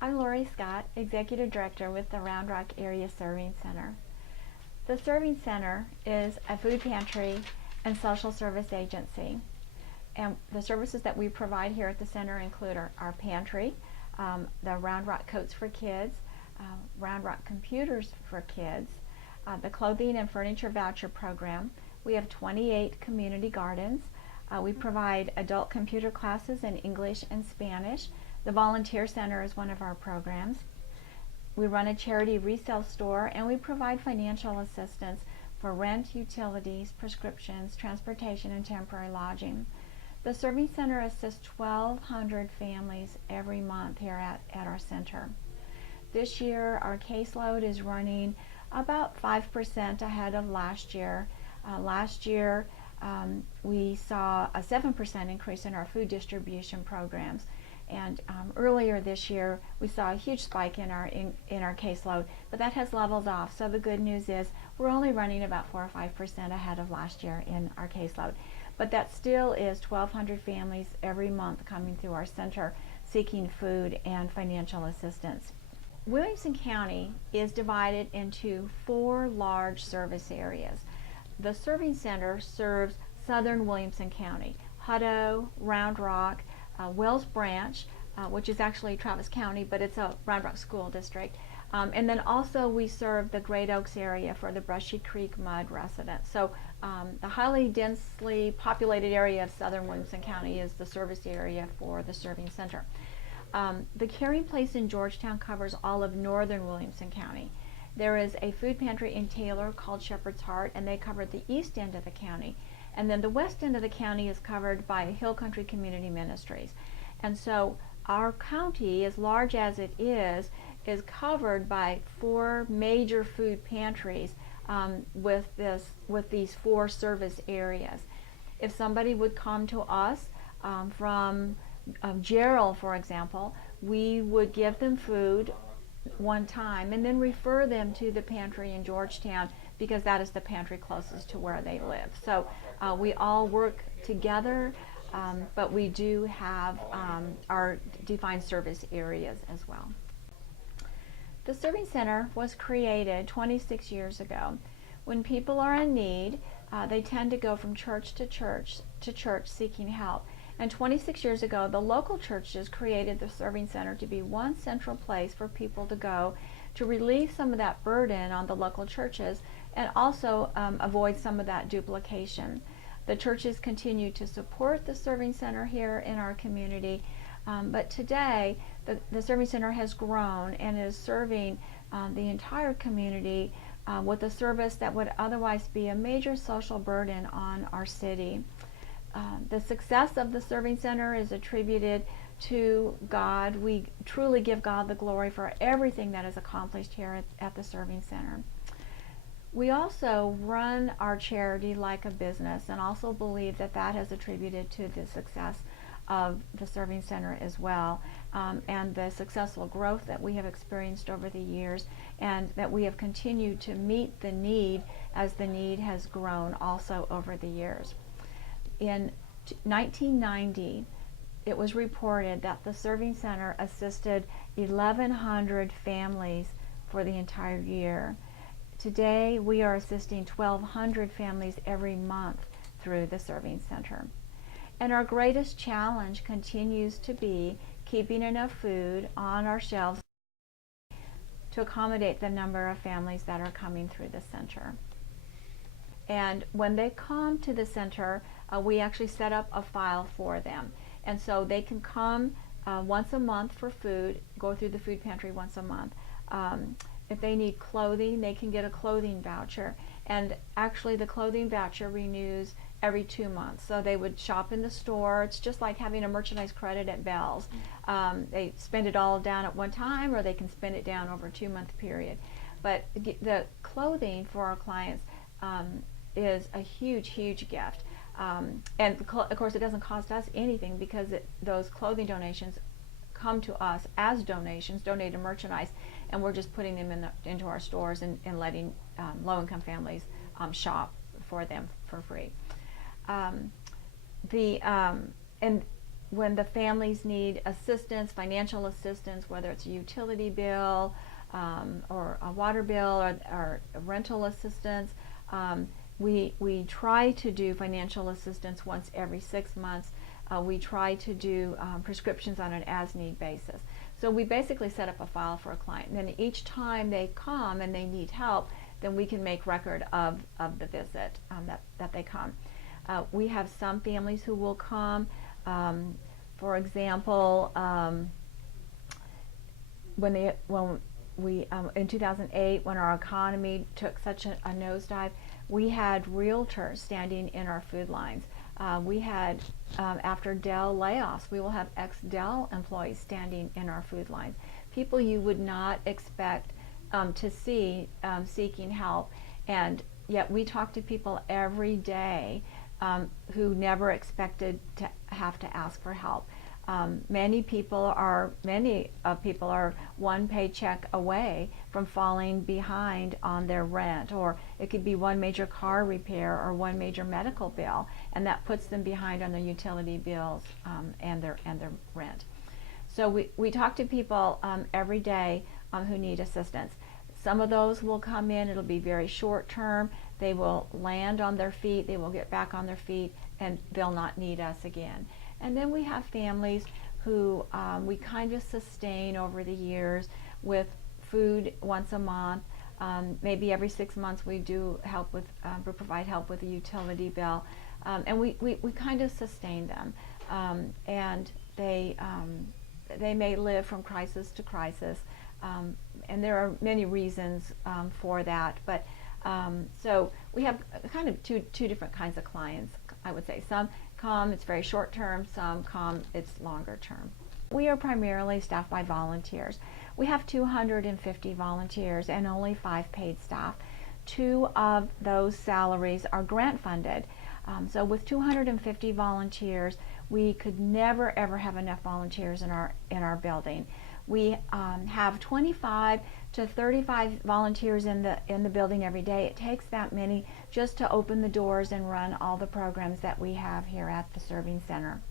I'm Lori Scott, Executive Director with the Round Rock Area Serving Center. The Serving Center is a food pantry and social service agency. And the services that we provide here at the center include our pantry, the Round Rock Coats for Kids, Round Rock Computers for Kids, the Clothing and Furniture Voucher Program. We have 28 community gardens. We provide adult computer classes in English and Spanish. The Volunteer Center is one of our programs. We run a charity resale store, and we provide financial assistance for rent, utilities, prescriptions, transportation, and temporary lodging. The Serving Center assists 1,200 families every month here at our center. This year, our caseload is running about 5% ahead of last year. Last year, we saw a 7% increase in our food distribution programs. And earlier this year, we saw a huge spike in our caseload, but that has leveled off. So the good news is we're only running about 4 or 5% ahead of last year in our caseload. But that still is 1,200 families every month coming through our center seeking food and financial assistance. Williamson County is divided into 4 large service areas. The Serving Center serves southern Williamson County, Hutto, Round Rock, Wells Branch, which is actually Travis County, but it's a Round Rock School District. And then also we serve the Great Oaks area for the Brushy Creek Mud residents. So the highly densely populated area of southern Williamson County is the service area for the Serving Center. The Caring Place in Georgetown covers all of northern Williamson County. There is a food pantry in Taylor called Shepherd's Heart, and they cover the east end of the county. And then the west end of the county is covered by Hill Country Community Ministries. And so our county, as large as it is covered by 4 major food pantries with these 4 service areas. If somebody would come to us from Gerald, for example, we would give them food one time and then refer them to the pantry in Georgetown because that is the pantry closest to where they live. So we all work together, but we do have our defined service areas as well. The Serving Center was created 26 years ago. When people are in need, they tend to go from church to church seeking help. And 26 years ago, the local churches created the Serving Center to be one central place for people to go to relieve some of that burden on the local churches and also avoid some of that duplication. The churches continue to support the Serving Center here in our community, but today the Serving Center has grown and is serving the entire community with a service that would otherwise be a major social burden on our city. The success of the Serving Center is attributed to God. We truly give God the glory for everything that is accomplished here at the Serving Center. We also run our charity like a business and also believe that that has attributed to the success of the Serving Center as well, and the successful growth that we have experienced over the years, and that we have continued to meet the need as the need has grown also over the years. In 1990, it was reported that the Serving Center assisted 1,100 families for the entire year. Today, we are assisting 1,200 families every month through the Serving Center. And our greatest challenge continues to be keeping enough food on our shelves to accommodate the number of families that are coming through the center. And when they come to the center, we actually set up a file for them. And so they can come once a month for food, go through the food pantry once a month. If they need clothing, they can get a clothing voucher. And actually the clothing voucher renews every 2 months. So they would shop in the store. It's just like having a merchandise credit at Bell's. They spend it all down at one time, or they can spend it down over a 2-month period. But the clothing for our clients is a huge, huge gift. And of course it doesn't cost us anything because those clothing donations come to us as donations, donated merchandise, and we're just putting them into our stores and letting low-income families shop for them for free. And when the families need assistance, financial assistance, whether it's a utility bill or a water bill or rental assistance, we try to do financial assistance once every 6 months. We try to do prescriptions on an as-need basis. So we basically set up a file for a client, and then each time they come and they need help, then we can make record of the visit that they come. We have some families who will come. For example, when we in 2008, when our economy took such a nosedive, we had realtors standing in our food lines. We had, after Dell layoffs, we will have ex-Dell employees standing in our food lines. People you would not expect to see seeking help, and yet we talk to people every day who never expected to have to ask for help. Many people are one paycheck away from falling behind on their rent, or it could be one major car repair or one major medical bill, and that puts them behind on their utility bills and their rent. So we talk to people every day who need assistance. Some of those will come in, it'll be very short term, they will land on their feet, they will get back on their feet, and they'll not need us again. And then we have families who we kind of sustain over the years with food once a month. Maybe every 6 months we do help with, provide help with a utility bill. And we kind of sustain them. And they may live from crisis to crisis. And there are many reasons for that. But so we have kind of two different kinds of clients, I would say. Some come, it's very short term, some come, it's longer term. We are primarily staffed by volunteers. We have 250 volunteers and only 5 paid staff. 2 of those salaries are grant funded. So with 250 volunteers, we could never ever have enough volunteers in our building. We have 25 to 35 volunteers in the building every day. It takes that many just to open the doors and run all the programs that we have here at the Serving Center.